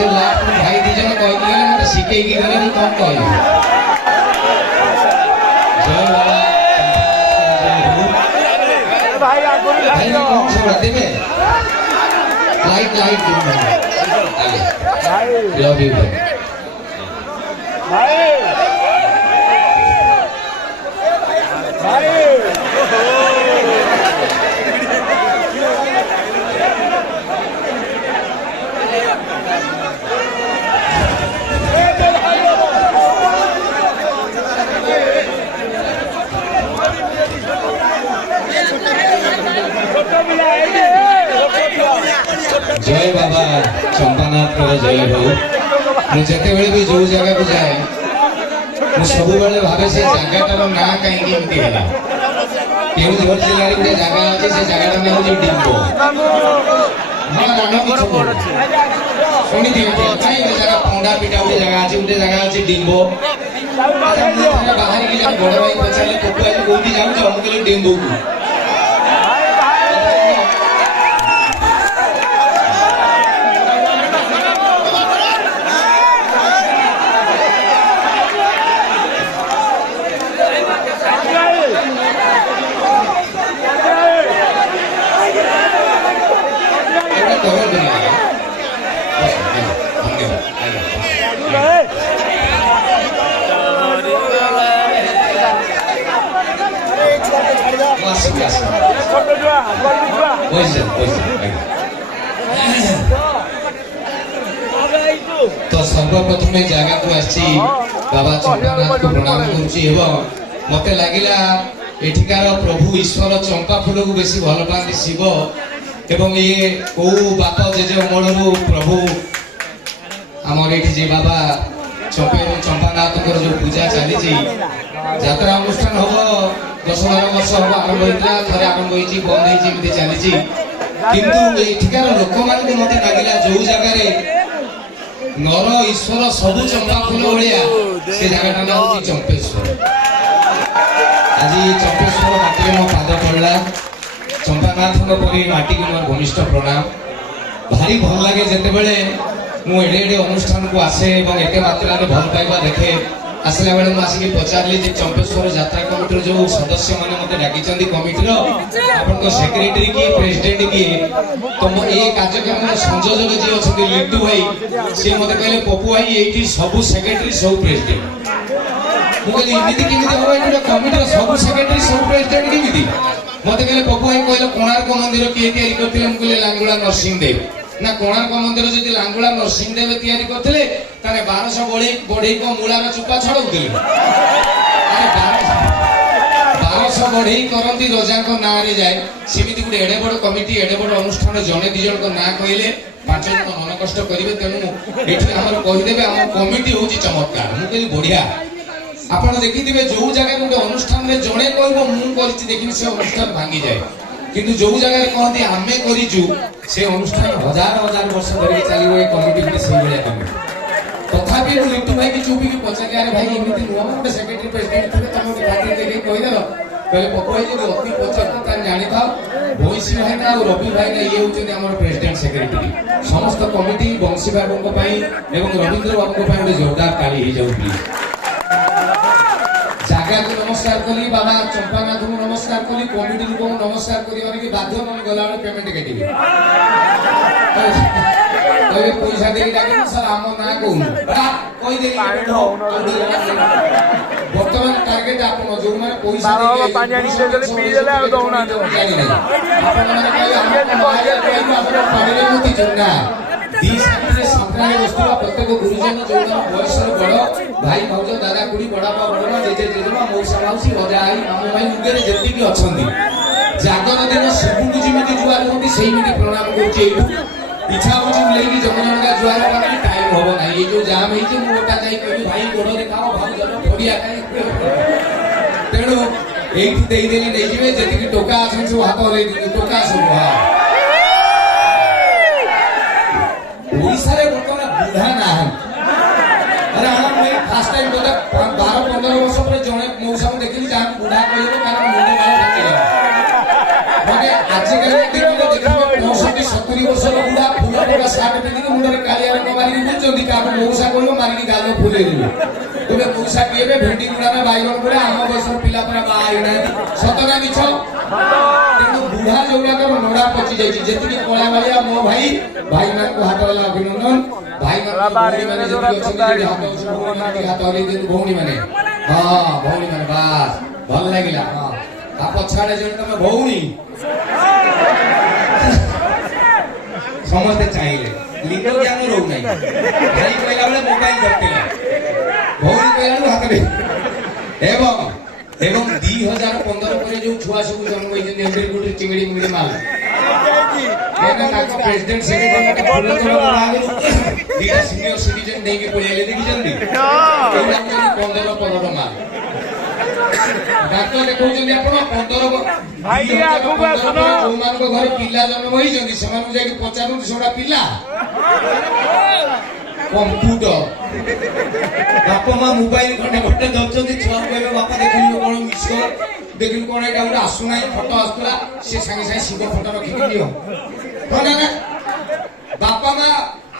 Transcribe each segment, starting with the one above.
जो लास्ट भाई दी जन कहि दिले मते शिखै की गले मु कोन कहबी जय बाबा भाई आगो भाई कौन छोड़ देबे लाइट लाइट भाई लव यू भाई भाई जय बाबा चंपानाथ जय हो मुझे भी जो जगह को जाए मुझे सब भावे से जगह ना कहीं है केवझर जिले गोटे जगह अच्छे से जगह ना हूँ डिम्बो हाँ मन किछ शुणी थी कहीं जगह पंडा पिटा गोटे जगह अच्छे गोटे जगह अच्छे डिम्बो बाहर गला बड़ भाई पचारे कोकु आज कौटी जाऊँ मुझे डिम्बो को तो सर्वप्रथम जगह को आसी बाबा चंपानाथ को प्रणाम करुँच मत लगिला एठिकार प्रभु ईश्वर चंपा फूल को बेसी भल पाती शिव एवं ये कौ बाप जेजे अमल प्रभु आमर ये जे बाबा चंपानाथ जो पूजा चली यात्रा अनुष्ठान हम 10-12 वर्ष हम आरंभ होता थे आरंभ हो बंद होती चली किंतु एठिकार लोक मान मत लगिला जो जगह नर ईश्वर सबू चंपा फूल भाया से जगह ना हूँ चंपेश्वर आज चंपेश्वर माटी मो पाद पड़ा चंपानाथ परी माटी को मोर घनिष्ठ प्रणाम भारी भल लगे जिते बड़े मु एडे एडे अनुष्ठान को आसे एत मात्रा भल पाइबा देखे आसला बेले मुझे पचारि चंपेश्वर यात्रा कमिटी जो सदस्य मैंने मत डाकी कमिटी आप सेक्रेटरी किए प्रेसिडेंट किए तो ये कार्यक्रम संयोजक जी अच्छा लिट्टू भाई सी मत कहले पपु भाई ये सबू सेक्रेटरी सब प्रेसिडेंट मुझे इमिति केमी हम ये कमिटी सब सेक्रेटरी सब प्रेसिडेंट केमी मत कहले पपु भाई कहले कोणार्क मंदिर किए तैयारी करते मुझे लांगुला नरसिंहदेव ना कोणार्क मंदिर जो लांगुला नरसिंहदेव तैयारी करते 1200 बढ़ई को मूलार चुपा छड़ाऊे 1200 बढ़ई करती रजा ना जाए सेमती गोटे एडे बड़ कमिटी एडे बड़ अनुष्ठान जड़े दी जन ना कहले 5 जन मन कष्ट करेंगे तेणु ये कहीदेवे आम कमिटी हूँ चमत्कार मुझे बढ़िया आपड़ देखिए जो जगह गोटे अनुष्ठान में जड़े कह मुझे देखी से अनुष्ठान भांगी जाए किंतु जो जगह कहते आमे करिचु से अनुष्ठान हजार हजार वर्ष धरिक चलो ये कमिटी गोटे से भाया कमिटी तथापि लिट्टू भाई की चुपी पचारे अरे भाई एमती नुह गोटे सेक्रेटरी प्रेसिडेंट थे तुम खातिर देखिए कहीदेव कहले पपु भाई जो अति पचार जानी था भैंसी भाई ना रवि भाई ना ये हूँ आम प्रेसिडेंट सेक्रेटरी समस्त कमिटी बंशी बाबू रवींद्र बाबू गोटे जोरदार ताली हो जाऊ प्लीज जगह को नमस्कार कली बाबा चंपानाथ को नमस्कार कली कमिटी लोक को नमस्कार कर बाध्य मन गला पेमेंट काटि पैसा दे सर आम ना कहूँ बर्तमान टार्गेट आप जो मैंने प्रत्येक गुरुजन जो बयस बड़ भाई भाज दादा कुड़ी बड़ा बड़ा जेजे जेजेमा मौसा मौसी रजा आई मामू भाई मुगेरे जेतिकी अछंती जागर दिन सबुक जिमिति जुआर होती सेमिति प्रणाम करछि इच्छा होछि लेकी जमनका जुआर पानी टाइम होबो ना ये जो जाम हेछि मु ओटा जाई कहबी भाई गोड़ देखाओ भाई जन फोडिया तेणु एठी देई देली नै जिवे जेतिकी टोका अछन सब हाथ रे टोका सब ओडिसा रे बर्तमान बुढ़ा ना अरे मैं फास्ट टाइम गोटे 12-15 वर्ष पर जड़े मौसा देखी जहाँ बुढ़ा कह कारण मुंड माल भांगी मैंने आजिकल दिन में देखिए 65-70 वर्ष बुढ़ा फूल ଗୋଟେ ସାର୍ଟ ପିନ୍ଧିକି ମୁଣ୍ଡରେ କାଳିଆ ରଙ୍ଗ ମାରିକି ବୁଝୁଛନ୍ତି କାହାକୁ ମଉସା କହିବ ମାରିକି ଗାଲ ଫୁଲେଇ ଦେବେ ଗୋଟେ ମଉସା କିଏବେ ଭେଣ୍ଡି ଗୁଡାରେ ବାଇଗଣ ଗୁଡା ଆମ ବୟସର ପିଲା ପୁରା ବାହା ହେଇନାହାନ୍ତି ସତ ନା ମିଛ କିନ୍ତୁ ବୁଢା ଯୋଉଗୁଡାକର ନଡା ପଚି ଯାଇଛି ଯେତିକି କଳା ବାଳିଆ ମୋ ଭାଇମାନଙ୍କୁ ହାତ ହେଲା ଅଭିନନ୍ଦନ ଭାଇମାନେ ଯେତିକି ଅଛନ୍ତି ହାତ ହଲେଇ ଦିଅନ୍ତୁ ଭଉଣୀ ମାନେ ହଁ ଭଉଣୀ ମାନେ ବାସ୍ ଭଲ ଲାଗିଲା ହଁ ତା ପଛଆଡେ ଜଣେ ତମେ ଭଉଣୀ ସମସ୍ତେ ଚାହିଁଲେ ଲିଙ୍ଗ ଜ୍ଞାନ ରହୁନାହିଁ ଭାଇ କହିଲା ବେଳେ ମୋବାଇଲ ଧରିଥିଲା ଭଉଣୀ କହିଲା ବେଳକୁ ହାତରେ ଏବଂ 2015 ପରେ ଯୋଉ ଛୁଆ ସବୁ ଜନ୍ମ ହେଇଛନ୍ତି ଏମିତି ଗୋଟେ ଚିଙ୍ଗିଡି ମିଙ୍ଗିଡି ମାଲ ତାଙ୍କ ପ୍ରେସିଡେଣ୍ଟ ସେକ୍ରେଟାରୀ ଦିଟା ସିନିୟର ସିଟିଜେନ ଦେଇକି ପଳେଇଲେ ଦେଖିଛନ୍ତି 15 ମାଲ ଡାକ୍ତର ଦେଖଉଛନ୍ତି ଆପଣ 15 ଯୋଉମାନଙ୍କ ଘରେ ପିଲା ଜନ୍ମ ହେଇଛନ୍ତି ସେମାନଙ୍କୁ ଯାଇକି ପଚାରନ୍ତି ସେଗୁଡା ପିଲା କମ୍ପ୍ୟୁଟର ବାପା ମା ମୋବାଇଲ ଖଣ୍ଡେ ଧରୁଛନ୍ତି ଛୁଆକୁ କହିବେ ବାପା ଦେଖିଲୁ କଣ ମିଛ ଦେଖିଲୁ କଣ ଏଇଟା ଗୋଟେ ଆସୁନାହିଁ ଫଟୋ ଆସୁଥିଲା ସେ ସାଙ୍ଗେ ସାଙ୍ଗେ ଶିବ ଫଟୋ ରଖିକି ଦିଅ ହଁ ନା ବାପା ମା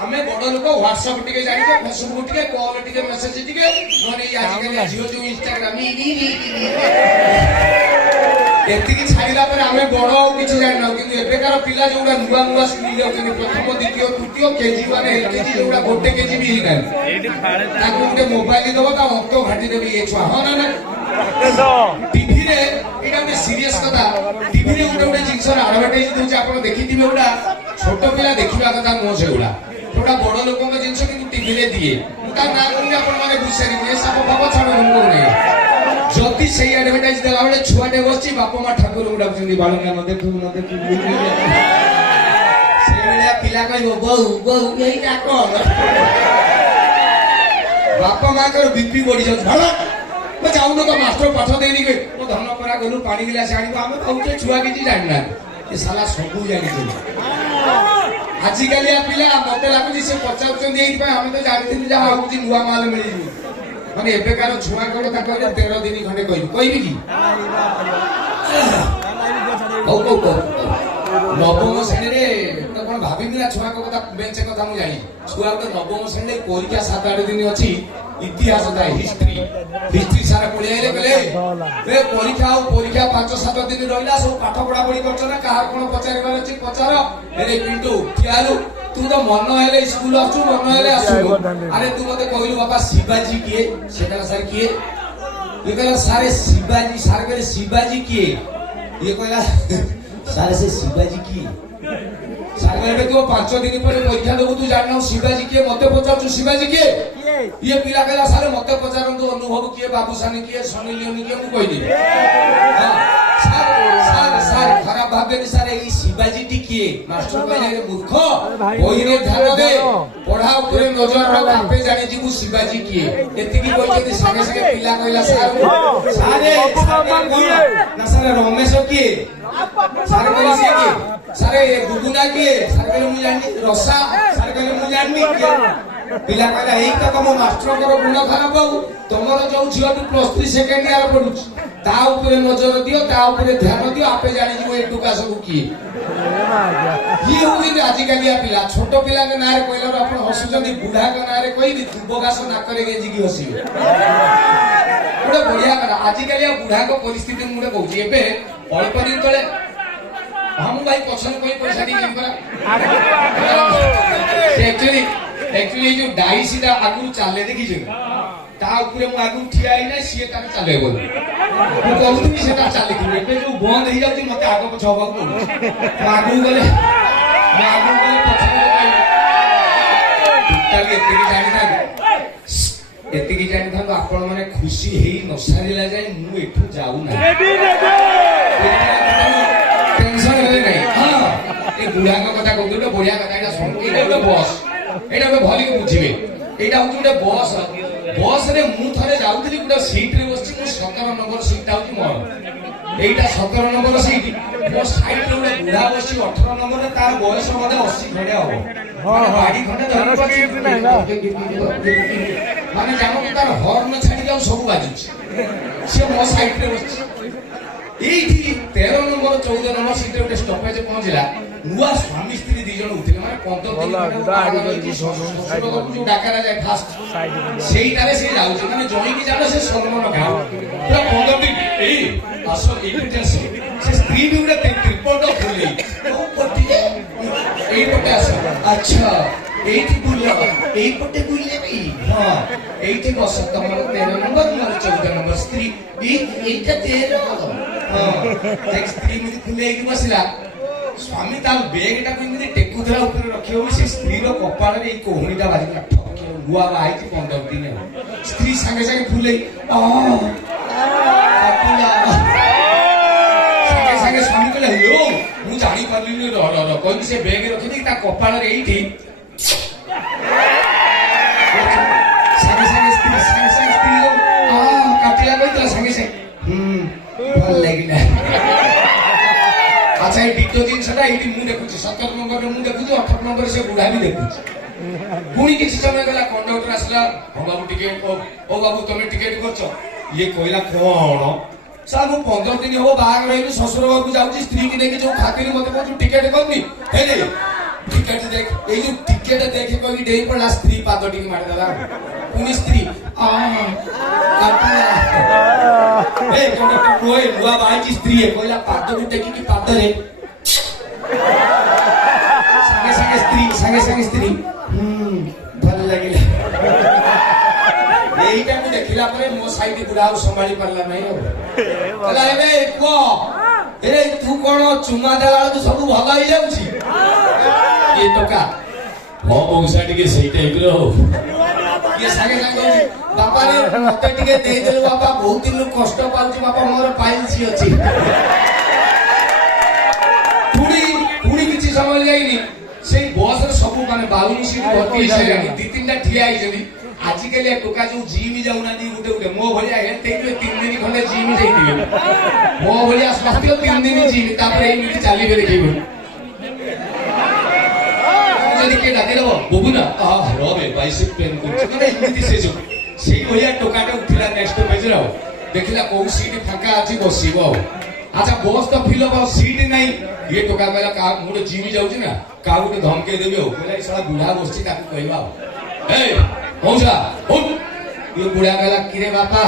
ଆମେ ବଡ ଲୋକ ହ୍ୱାଟ୍ସଆପ ଟିକେ ଜାଣିବେ ଫେସବୁକ ଟିକେ କଲ ଟିକେ ମେସେଜ ଟିକେ ମାନେ ଆଜିକାଲି ଝିଅ ଯୋଉ ଇନଷ୍ଟାଗ୍ରାମ ଏତିକି ଛାଡିଲା ପରେ ଆମେ ବଡ ଆଉ କିଛି ଜାଣିନାଉ କିନ୍ତୁ ଏବେକାର ପିଲା ଯୋଉଟା ନୂଆ ନୂଆ ସ୍କୁଲ ଯାଉଛନ୍ତି ପ୍ରଥମ ଦ୍ୱିତୀୟ ତୃତୀୟ କେଜି ମାନେ ଏଲକେଜି ଯୋଉଟା 1 କେଜି ବି ହେଇନାହାନ୍ତି ତାକୁ ଗୋଟେ ମୋବାଇଲ ଦବ ତା ଅଙ୍କ ଘାଟି ଦେବି ଏ ଛୁଆ ହଁ ନା ଟିଭିରେ ଏଇଟା ଗୋଟେ ସିରିୟସ କଥା ଟିଭିରେ ଗୋଟେ ଜିନିଷର ଆଡଭର୍ଟାଇଜ ଦଉଛି ଆପଣ ଦେଖିଥିବେ ଗୋଟା ଛୋଟ ପିଲା ଦେଖିବା କଥା ନୁହଁ ସେଗୁଡା ଗୋଟା ବଡ ଲୋକଙ୍କ ଜିନିଷ କିନ୍ତୁ ଟିଭିରେ ଦିଏ ମୁଁ ତା ନାଁ କହିଲେ ଆପଣ ମାନେ ବୁଝିପାରିବେ ସାପ ଫାପ ଛାଡ ନାହିଁ ଯଦି ସେଇ ଆଡଭର୍ଟାଇଜ ଦେଲା ବେଳେ ଛୁଆଟେ ବସିଛି ବାପା ମା ଠାକୁରଙ୍କୁ ଡାକୁଛନ୍ତି ବାଳୁଙ୍ଗା ନ ଦେଖୁ ସେଇଭଳିଆ ପିଲା କହିବ ବୋଉ ବୋଉ ଏଇଟା କଣ ବାପା ମାଙ୍କର ବିପି ବଢି ଯାଉଛି ଭଲ ଯାଉନ ତ ମାଷ୍ଟର ପାଠ ଦେଇନି ମୋ ଧନ ପରା ଗଲୁ ପାଣି ଗିଲାସ ଆଣିବୁ ଆମେ ଭାବୁଛେ ଛୁଆ କିଛି ଜାଣିନାହାନ୍ତି ଏ ସାଲା ସବୁ ଜାଣିଛନ୍ତି ଆଜିକାଲିଆ ପିଲା ମତେ ଲାଗୁଛି ସେ ପଚାରୁଛନ୍ତି ଏଇଥିପାଇଁ ଆମେ ତ ଜାଣିଥିଲୁ ଯାହା ଭାବୁଛି ନୂଆ ମାଲ ମିଳିଯିବ ମାନେ ଏବେକାର ଛୁଆଙ୍କ କଥା କହିଲେ 13 ଦିନ ଖଣ୍ଡେ କହିବି କି ନବମ ଶ୍ରେଣୀରେ କଣ ଭାବିବି ନା ଛୁଆଙ୍କ କଥା ବେଞ୍ଚ କଥା ମୁଁ ଜାଣି ଛୁଆ ଗୋଟେ ନବମ ଶ୍ରେଣୀରେ ପରୀକ୍ଷା 7-8 ଦିନ ଅଛି ଇତିହାସ ଥାଏ ହିଷ୍ଟ୍ରି ସାରା ପଳେଇଲେ କହିଲେ ଏ ପରୀକ୍ଷା ଆଉ ପରୀକ୍ଷା 5-7 ଦିନ ରହିଲା ସବୁ ପାଠ ପଢା ପଢି କରୁଛ ନା କାହାର କଣ ପଚାରିବାର ଅଛି ପଚାର ହେଲେ ପିଣ୍ଟୁ ଠିଆ ହେଲୁ ତୁ ତ ମନ ହେଲେ ସ୍କୁଲ ଆସୁ ମନ ହେଲେ ଆସୁନୁ ଆରେ ତୁ ମତେ କହିଲୁ ବାପା ଶିବାଜୀ କିଏ ସେ କହିଲା ସାର୍ କିଏ ଇଏ କହିଲା ସାରେ ଶିବାଜୀ ସାର୍ କହିଲେ ଶିବାଜୀ କିଏ ଇଏ କହିଲା ସାରେ ସେ ଶିବାଜୀ କିଏ ସାର୍ କହିଲେ ତୁ 5 ଦିନ ପରେ ପରୀକ୍ଷା ଦେବୁ ତୁ ଜାଣିନାవు ଶିବାଜୀ କିଏ ମତେ ପଚାରୁଛୁ ଶିବାଜୀ କିଏ ଇଏ ପିଲା କହିଲା ସାରେ ମତେ ପଚାରନ୍ତୁ ଅନୁଭବ କିଏ ବାବୁସାନୀ କିଏ ସନି ଲିଓନି କିଏ ମୁଁ କହିଦେବି ସାର୍ ଖରାପ ଭାବେନି ସାର୍ ଏଇ ଶିବାଜୀଟି କିଏ ମାଷ୍ଟର କହିଲେ ମୂର୍ଖ ବହିରେ ଧ୍ୟାନ ଦେ ପଢା ଉପରେ ନଜର ରଖ ଆପେ ଜାଣିଯିବୁ ଶିବାଜୀ କିଏ ଏତିକି କହିଛନ୍ତି ସାଙ୍ଗେ ସାଙ୍ଗେ ପିଲା କହିଲା ସାର୍ ନା ସାର୍ ରମେଶ କିଏ ସାର୍ କହିଲେ ସିଏ କିଏ ସାର୍ ଗୁଗୁନା କିଏ ସାର୍ କହିଲେ ମୁଁ ଜାଣିନି ରସା ସାର୍ କହିଲେ ମୁଁ ଜାଣିନି କିଏ ପିଲା କହିଲା ଏଇ ତ ତମ ମାଷ୍ଟରଙ୍କର ଗୁଣ ଖରାପ ଆଉ ତମର ଯୋଉ ଝିଅଟି +3 ସେକେଣ୍ଡ ଇୟର ପଢୁଛି ତା ଉପରେ ନଜର ଦିଅ ତା ଉପରେ ଧ୍ୟାନ ଦିଅ ଆପେ ଜାଣିଯିବ ଏ ଟୁକା ସବୁ କିଏ ଇଏ ହଉଛନ୍ତି ଆଜିକାଲିଆ ପିଲା ଛୋଟ ପିଲାଙ୍କ ନାଁରେ କହିଲାରୁ ଆପଣ ହସୁଛନ୍ତି ବୁଢାଙ୍କ ନାଁରେ କହିବି ଦୁବ ଘାସ ନାକରେ ଗେଞ୍ଜିକି ହସିବେ ଗୋଟେ ବଢିଆ କଥା ଆଜିକାଲିଆ ବୁଢାଙ୍କ ପରିସ୍ଥିତି ମୁଁ ଗୋଟେ କହୁଛି ଏବେ ଅଳ୍ପ ଦିନ ତଳେ ହଁ ମୁଁ ଭାଇ ପଛରେ କହି ପଇସା ଟିକେ ପରା एक्चुअली जो डाइसीटा आगु चाले देखिछ ता ऊपर मु आगु ठिया ही नै सिए तार चाले बोली मु कहउथि सेटा चाले कि एबे जो बंद हो जाउथि मते आगो पछ हबा को आगु गले पछरे टोटली एतिकी जानि था आपण माने खुशी हेई न सारिला जाय मु एठु जाऊ ना टेंशन होले नै हां ए बुढ़ा का कथा कहू तो बढ़िया कथा एटा सुन एटा बॉस एटा भली बुझे एटा हूँ गोटे बस बस रे मु थरे जाउथली गोटे सीट रे बसछि मु 17 नंबर सीट आउछि मोर एटा 17 नंबर सीट मो साइड रे गोटे बुढ़ा बसछि 18 नंबर रे तार बयस मते 80 खड़े हो हां गाड़ी खंडे धरि पछि माने जानो कि तार हॉर्न छाडी जाउ सब बाजुछि से मो साइड रे बसछि एठी 13 नंबर ମୋର 14 ନମ୍ବର ସିଟରେ ଗୋଟେ ଷ୍ଟପେଜ ପହଞ୍ଚିଲା ନୂଆ ସ୍ୱାମୀ ସ୍ତ୍ରୀ 2 ଜଣ ଉଠିଲେ ମାନେ 15 ଦିନ ଡାକରା ଯାଏ ଫାଷ୍ଟ ସେଇଟାରେ ସେ ଯାଉଛି ମାନେ ଜଣିକି ଯାଉ ସେ ସଲମନ ଗାଁ ପୁରା 15 ଦିନ ଏଇ ଆସ ଇନଭିଟେସନ ସେ ସ୍ତ୍ରୀ ବି ଗୋଟେ ତ୍ରିପଟ ଖୋଲି କୋଉ ପଟିରେ ଏଇ ପଟେ ଆସ ଆଚ୍ଛା এইটি বুঝলাম এইপটে বুঝলে হ্যাঁ এইটি বস তোমার 13 নম্বর তোমার 14 নম্বর স্ত্রী এইটা 13 হ্যাঁ এক স্ত্রী মিদি খুলে এইটি বসিলা স্বামী তার বেগটা মিদি টেকুধরা উপরে রখিও সে স্ত্রীর কপাଳରେ এই কোহণীটা বাজিলা ঠকে লুয়া আইছি 15 দিন স্ত্রী সাঙ্গে সাঙ্গে ফুলে কাটিলা সাঙ্গে সাঙ্গে স্বামী কইলা হ্যালো মু জানি পারলিনি র কই সে বেগ রখিদি তা কপাଳରେ এইটি সাঙ্গে সাঙ্গে স্ত্রী কাটিলা কইতলা সাঙ্গে সাঙ্গে ভাল লাগিলা আচ্ছা এই দ্বিতীয় জিনিসটা এইটি মু দেখুছি 17 নম্বরে মু দেখুছি 18 নম্বরে সে বুড়া বি দেখুছি পুনি কিছু সময় গলা কন্ডক্টর আসলা ও বাবু টিকেট ও বাবু তুমি টিকেট করছো ইয়ে কইলা কোন সার মু 15 দিন হবো বাহাগ রহিনি শ্বশুর বাবু যাচ্ছি স্ত্রী কি দেখি যে খাতিরে মতে কইছু টিকেট করনি হে রে টিকেট দেখ এই যে টিকেট দেখে কই দেই পড়লা স্ত্রী পাদটি মারি দেলা পুনি স্ত্রী কাটিলা এই কন্ডক্টর কই লুয়া বাইছি স্ত্রী কইলা পাদটি দেখি কি পাদরে সাঙ্গে সাঙ্গে স্ত্রী ভাল লাগিলা এইটা মু দেখিলা পরে মো সাইডে বুড়া আর সম্ভাଳି পারলা নাই কলা এবে কো এ তু কোন চুমা দেলা তো সব ভাল হই যাଉଛି ये टका हो मौसा टिके सेई टाइप रो ये सागे सागे बापा रे मते टिके देई देलो बापा बहुत दिन कष्ट पाउची बापा मोर पाइलसी अछि पुणी किछि समय लागिनी सेई बस रे सब माने 52 सीट भर्ती होई जानी 2-3टा ठिया आइ जदी आजि केले टोका जो जिम जाउना दी गुटे गुटे मो भलिया हेते 3 दिन खंडे जिम जाइतिबे मो भलिया स्वास्थ्य 3 दिन जिम तापर एमिति चालिबे देखिबे के डाके दबो बबुना रबे बाइसेप पेन करछ माने एमिति से जो सेई भलिया टोकाटा उठिला नेक्स्ट पेज रो देखिला को सीट फाका अछि बसिबो अच्छा बस तो फिल अब सीट नहीं ये टोका कहला का मुडे जिम जाउछि ना का गुटे धमके देबे हो कहला ई साला बुढ़ा बसछि ताकू कहबा ए मौसा उठ ये बुढ़ा कहला किरे बापा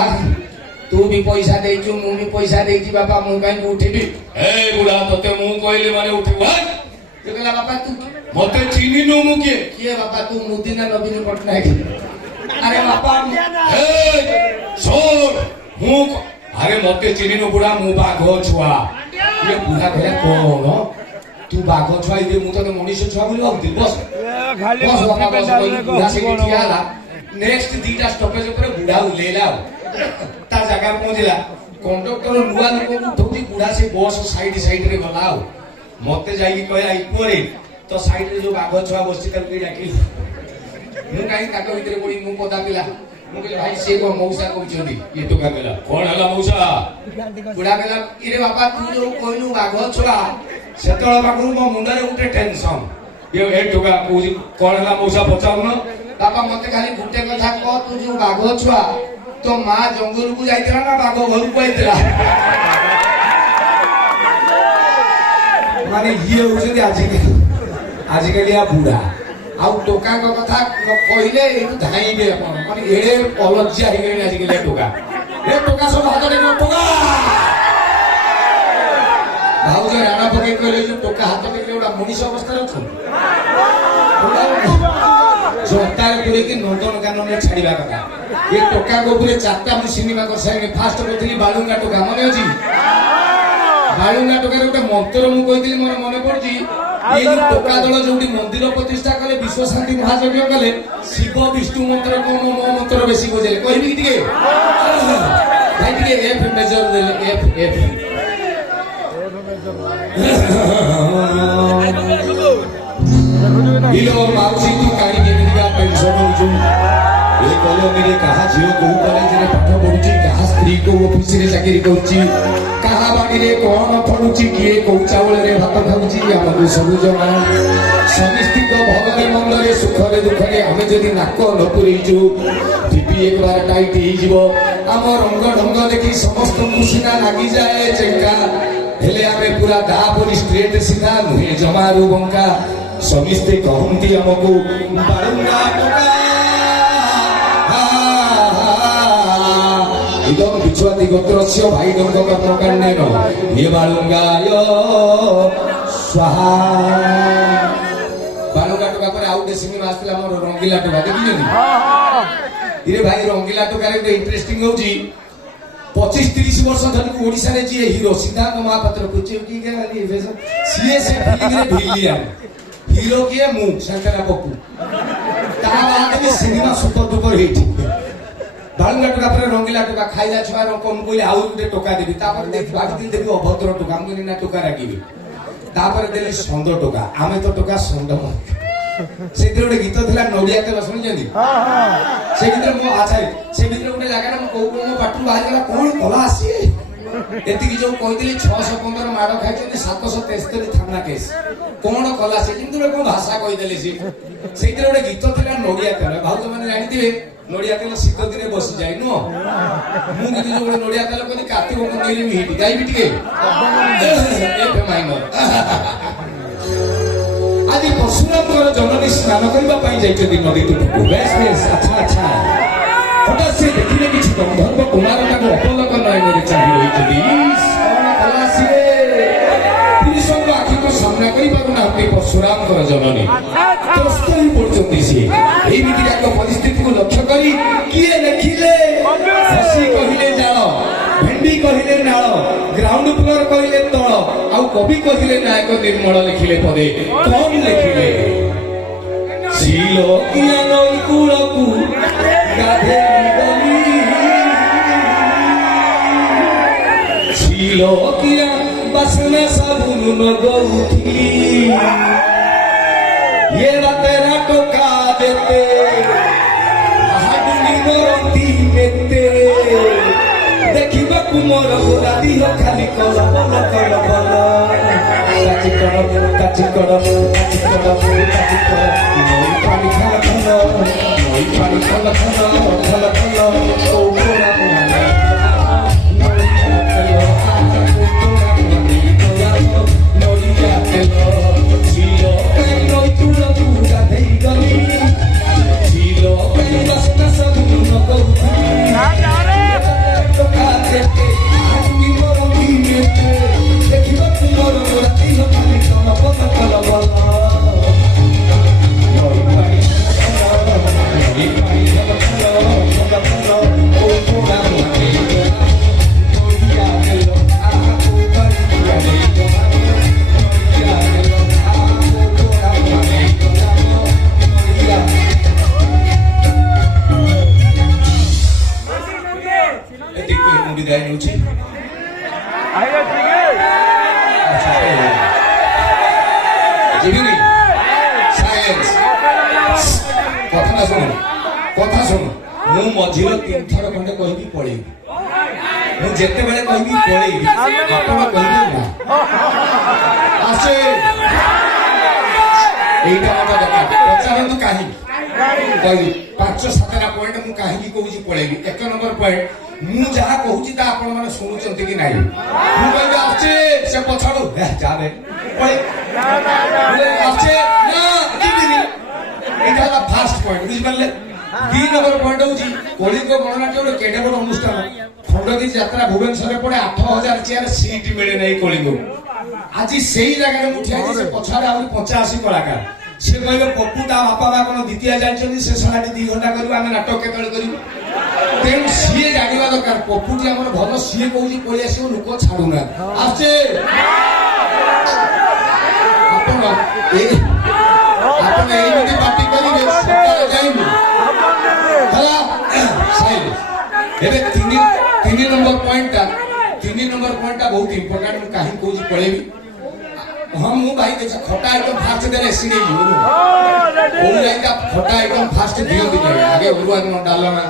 तू भी पैसा देइछु मु भी पैसा देइछि बापा मु काई उठिबी ए बुढ़ा तते मु कहले माने उठिबो ये कहला बापा तू मते चिनी नो मु के बापा तू मुदिना नवीन पटनायक अरे बापा ए छोड़ मु अरे मते चिनी नो बुढ़ा मु बाघ छुआ ये बुढ़ा कहला कोन तू बाघ छुआ इदे मु तने मनीष छुआ बोली भाबती बस खाली बस बापा बस बुढ़ा से ठियाला नेक्स्ट दीटा स्टॉपेज ऊपर बुढ़ा उलेला ता जगह पहुंचला कंडक्टर नुआ लोक उठौती बुढ़ा से बस साइड रे गला मते जाई कहला इपोरे तो साइड रे जो बाघ छुआ बसि तके डाकी मु काई ताको भितरे पड़ी मु पदा पिला मु कहले भाई से को मौसा कहउछंदी ये तो कहला कोन हला मौसा बुढ़ा कहला इरे बापा तू जो कहलु बाघ छुआ सेतळ बाघु मो मुंडरे उठे टेंशन ये ए टोका कोजी कोन हला मौसा पचाउ न बापा मते खाली गुटे कथा कह तू जो बाघ छुआ तो मां जंगल को जाइतला ना बाघ घर को आइतला माने ये होछे आजिकली आ बुढ़ा आउ टोका कथा कहले एनु धाइबे अपन माने एडे अलज्जा हे गने आजिकली टोका ए टोका सब हाथ रे टोका भाउज राणा पके कहले जो टोका हाथ रे एडा मनीष अवस्था रे छ जोतार पुरे कि नंदन कानन में छाड़ीबा कथा ये टोका को पुरे 4टा मु सिनेमा कर साइने फास्ट करथली बालुंगा टोका मने अछि बालुंगा टोका रे गोटे मंत्र मु कहितली मोर मने पड़जी ये जो टोका दल जोडी मंदिर प्रतिष्ठा कले विश्व शांति महायज्ञ कले शिव विष्णु मंत्र को मो मंत्र बेसी बजेले कहबी कि टिके भाई टिके एफ मेजर दे एफ इलो माउसी तू काई के दिगा पेंशन होजु ए कॉलोनी रे कहा झियो को कॉलेज रे पाठ पढुची कहा स्त्री को ऑफिस रे चाकरी करची कहा बाड़ी रे कोन पढुची किए को चावल रे भात खाउची हमको सब जमा समिष्टिक भगवे मंदरे सुख रे दुख रे हमें जदी नाक न पुरैजु टीपी एक बार टाइट ही जीवो हम रंग ढंग देखि समस्त खुशिना लागि जाए चेका हेले आमे पूरा दापरी स्ट्रेट सीधा नुहे जमारू बंका समिस्ते कहंती हमको बाळुंगा टोका इदम बिचुआती गोत्रस्य भाई डंग कर्म कन्नेनो ये बाळुंगाय स्वाहा बाळुंगा टोका पर आउ दे सिनेमा आस्तिला मोर रंगीला टोका देखिजनी इरे भाई रंगीला टोका रे इंटरेस्टिंग होजी 25-30 वर्ष धरि ओडिसा रे जी हीरो सिद्धार्थ महापात्र कुचे की के वाली सीए से फिल्म रे भिलिया हीरो किए मु शंकरा पप्पू ता बाद में सिनेमा सुपर डुपर हिट बाळुंगा टोका पर रंगीला टोका खाइला छुआ रो कोन कोइले आउ गुटे टोका देबी ता पर देख बाकी दिन देबी अभद्र टोका हम ना टोका राखिबी ता पर देले संद टोका आमे तो टोका संद से गोटे गीत थिला नडिया तेल सुनिजंदी से गीत मो अच्छा से गीत गोटे जागा ना को मो पाटू बाहर गला कोन कला आसी एति की जो कहतिली 615 माडो खाइछन 773 थाना केस कोन कला से किंतु को भाषा कहि देले से गोटे गीत थिला नडिया तेल भाउज माने जानिथिबे नडिया तेल शीत दिने बसी जाय नो मु गीत जो गोटे नडिया तेल कोनी कार्तिक मंदिर में हिट गाइबी टिके ए माइनर आदि परशुरामकर जननी स्नान करबा पई जाइछथि नदी तुटको बेस अच्छा अच्छा हठात से देखिले किछ गंधर्व कुमार ताको अपलक नयन रे चाहि रहिछथि कौन कलासी रे पुरुषक आखि को सामना करि पारु ना के परशुरामकर जननी कष्ट ही पड़छथि से एई नीति को परिस्थिति को लक्ष्य करी किए लेखिले हसी कहिले जाळ भेंडी कहिले नाळ ग्राउंड फ्लोर कहिले तळ आउ कवि कहिले नायक निर्मल लिखिले पदे कौन लिखिले सीलो किया नई कुळकु गाधे गली सीलो किया बसने साबुन न गउथी ये रातेरा टोका देते हाडुनी मोरती मेते देखिबा कुमोर गोरा दिह खाली कल बल काची कड़ काची कड़ काची कड़ काची कड़ नई पानी खल खल नई पानी खल खल खल खल ओ गोरा मोहना नई तेलो आ गोरा मोहना नई तेलो सीलो कई नई तुला तुला देई गली सीलो कई बसना सब न करू ना यारे टोका देते आदमी मोरती मेते देखिबा कुमोर गोरा दिह खाली कल बल कल बल नई पानी नई पानी खल खल खल खल ओ गोरा मोहना नई तेलो आ गोरा मोहना गाय नुची आइए ठीक है जीविनी साइलेंस कथा सुन मु मझिर 3 थर खंडे कहबी पळेबी मु जेते बेले कहबी पळेबी आपण कहबी ना आसे एटा मत दरकार पचारंतु काहे कहबी 5-7टा पॉइंट मु काहे की कहूची पळेबी 1 नंबर पॉइंट मु जहा कहूची ता आपण माने सुनुचंती कि नाही मु कहबी आसे से पछाडू जा रे पळे आसे ना दिदिनी एटा ला फास्ट पॉइंट बुझ पाले 2 नंबर पॉइंट होची कलिंग गणनाट्य रे केडे बड़ अनुष्ठान खंडगिरी यात्रा भुवनेश्वर पड़े 8000 चेयर सीट मिले नहीं कलिंग आज सेही जगह में उठिया से पछाडे आउरी 85 कलाकार से कहबे पप्पू ता बापा बा कोन द्वितीय जाइछनी से सालाटी 2 घंटा करू आमे नाटक केतळ करू तेन सीए जानिबा दरकार पप्पू जी हमर भलो सीए कहूची पळी आसीओ लोक छाडू ना आछे आपण ए एमिति पार्टी करिवे सरकार जाइबो हला साइड एबे 3 नंबर पॉइंट बहुत इंपोर्टेंट काहे कहूची पळेबी हम मु भाई देख खटा एकदम फास्ट देले सिने जी ओ लाइका खटा एकदम फास्ट दियो दिले आगे उरुआ न डालना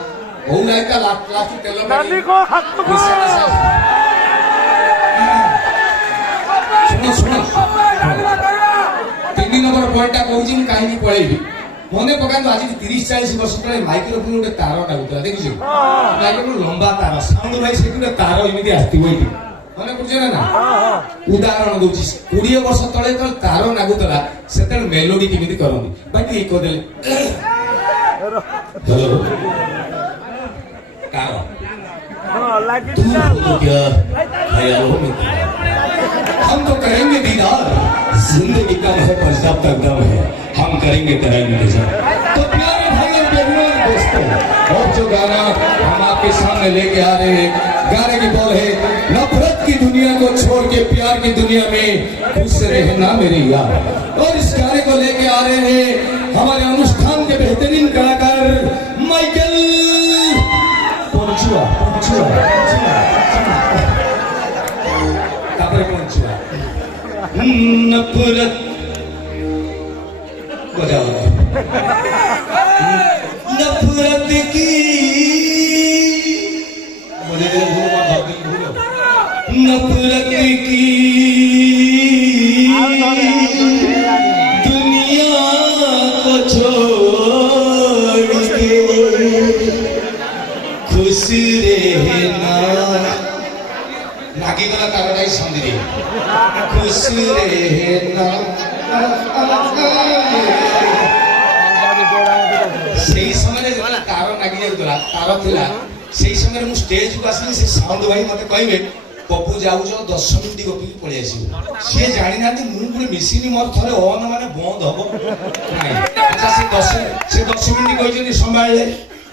ओ लाइका लास्ट तेल में नानी को हाथ को सुनो 3 नंबर पॉइंट कहूची मु काहे पळेबी मने पकान आज 30-40 वर्ष तले माइक्रोफोन उठे तार टाउतला देखिछु माइक्रोफोन लंबा तार साउंड भाई से तार एमिति आस्ति होई ମନେ ପଡୁଛି ନା ନା? ଉଦାହରଣ ଦଉଛି 20 ବର୍ଷ ତଳେ ଯେତେବେଳେ ତାର ନାଗୁଥିଲା ସେତେବେଳେ ମେଲୋଡି କେମିତି କରନ୍ତି ବାକି ଏଇ କହିଦେଲେ ହ୍ୟାଲୋ ତାର तू तो क्या ख्यालों में हम तो करेंगे दीदार जिंदगी का है पर्याप्त दम है हम करेंगे तेरा इंतजार तो प्यारे भाई और बहनों दोस्तों और जो गाना हम आपके सामने लेके आ रहे हैं गाने की बोल है नफरत की दुनिया को छोड़ के प्यार की दुनिया में खुश रहना मेरे यार और इस गाने को लेके आ रहे हैं हमारे अनुष्ठान के बेहतरीन कलाकार माइकल Ponchua, तापरे Ponchua, नफरत बजाओ नफरत की मुझे नफरत की दुनिया को छोड़ के खुश रहना नागी गला तारटाई समझी खुश रहना সেই সময় তার নাগি যাউতলা তার থিলা সেই সময় মু স্টেজ কো আসলি সে সাউন্ড ভাই মতে কইবে পপু যাউছ 10 মিনিট গপি পড়ে আসিব সে জানি নাতি মু পুরে মেশিন মোর থরে অন মানে বন্ধ হবো নাই আচ্ছা সে 10 মিনিট কইছনি সম্ভাળলে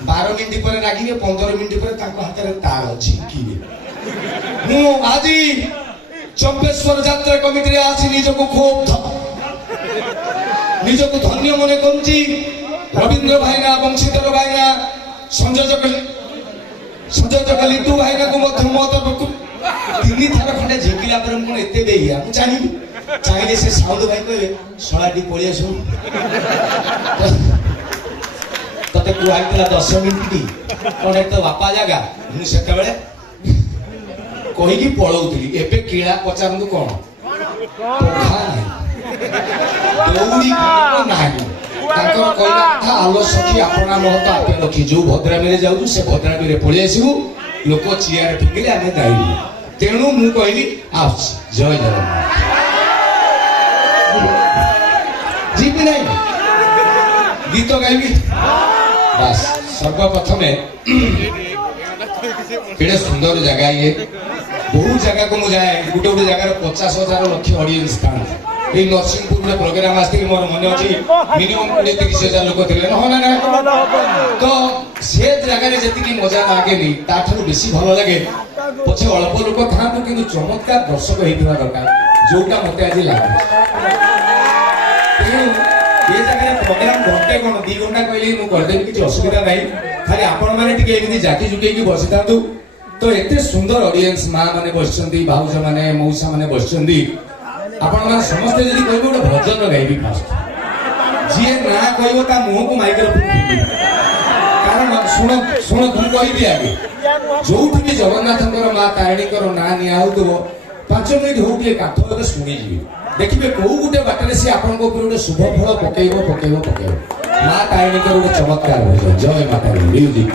12 মিনিট পরে রাগিবে 15 মিনিট পরে তাଙ୍କ হাତରେ তার ঝিকিবে ମୁଁ ଆଜି ଚମ୍ପେଶ୍ୱର ଯାତ୍ରା କମିଟିରେ ଆସି ନିଜକୁ ଧନ୍ୟ ମନେ କରୁଛି ରବୀନ୍ଦ୍ର ଭାଇନା ବଂଶୀଧର ଭାଇନା ସଂଯୋଜକ ଲିଟୁ ଭାଇନାକୁ ମଧ୍ୟ ମୋ ତରଫରୁ 3 ଥର ଖଣ୍ଡେ ଝିକିଲା ପରେ ମୁଁ ଏତେ ବେହିଆ ମୁଁ ଚାହିଁଲେ ସେ ସାଉଦ ଭାଇ କହିବେ ଶଳାଟି ପଳେଇ ଆସୁ ତତେ କୁହାଇଥିଲା 10 ମିନିଟ୍ କଣ ତ ବାପା ଜାଗା ମୁଁ ସେତେବେଳେ କହିକି ପଳଉଥିଲି ଏବେ କିଳା ପଚାରନ୍ତୁ କଣ ଦୌଡ଼ି ନାହିଁ ତାଙ୍କର କହିବା କଥା ଆଲୋ ସଖୀ ଆପଣା ମହତ ଆପେ ରଖି ଯୋଉ ଭଦ୍ରାମୀରେ ଯାଉଛୁ ସେ ଭଦ୍ରାମୀରେ ପଳେଇ ଆସିବୁ ଲୋକ ଚିଆରେ ଫିଙ୍ଗିଲେ ଆମେ ଗାଇବୁ ତେଣୁ ମୁଁ କହିଲି ଆସୁଛି ଜୟ ଜଗନ୍ନାଥ ଯିବି ନାହିଁ ଗୀତ ଗାଇବି ବାସ୍ ସର୍ବପ୍ରଥମେ କେଡ଼େ ସୁନ୍ଦର ଜାଗା ଇଏ ବହୁତ ଜାଗାକୁ ମୁଁ ଯାଏ ଗୋଟେ ଜାଗାରେ 50,000 ଲକ୍ଷ ଅଡିଏନ୍ସ ଥାନ୍ତି এই নরসিংপুরে প্রোগ্রাম আসছিল মোর মনে আছে মিনিমাম 20-30,000 লোক ଥିଲେ না না তো সে জায়গায় যেতিকি মজা লাগেনি তাঠারু বেশি ভালো লাগে পছে অল্প লোক থাকু কিন্তু চমৎকার দর্শক হইଥିବା দরকার যোটা মতে আজি লাগে এই জায়গায় প্রোগ্রাম ঘন্টে কোন 2 ঘন্টা কইলি মু করদেবি কিছু অসুবিধা নাই খালি আপন মানে টিকে এমিতি জাকি জুটেকি বসিতান্তু তো এতে সুন্দর অডিয়েন্স মা মানে বসছন্তি ভাউজ মানে মৌসা মানে বসছন্তি आपण माने समस्त जदी कहबो ଗୋଟେ ଭଜନ ଗାଇବି ଫାଷ୍ଟ ଯିଏ ନା କହିବ ତା ମୁହକୁ ମାଇକ୍ରୋଫୋନ ଫିଟି କାରଣ ଶୁଣ ମୁଁ କହିବି ଆগে ଯୋଉଠି ବି ଜଗନ୍ନାଥଙ୍କର ମା ତାରିଣୀଙ୍କର ନାଁ ନିଆ ହଉଥିବ 5 ମିନିଟ ହଉ ଟିକେ କାଠ ଏବେ ଶୁଣିଯିବେ ଦେଖିବେ କୋଉ ଗୋଟେ ବାଟରେ ସେ ଆପଣଙ୍କ ଉପରେ ଗୋଟେ ଶୁଭ ଫଳ ପକେଇବ ମା ତାରିଣୀଙ୍କର ଗୋଟେ ଚମତ୍କାର ଭଜନ ଜୟ ମାତା ଦି ମ୍ୟୁଜିକ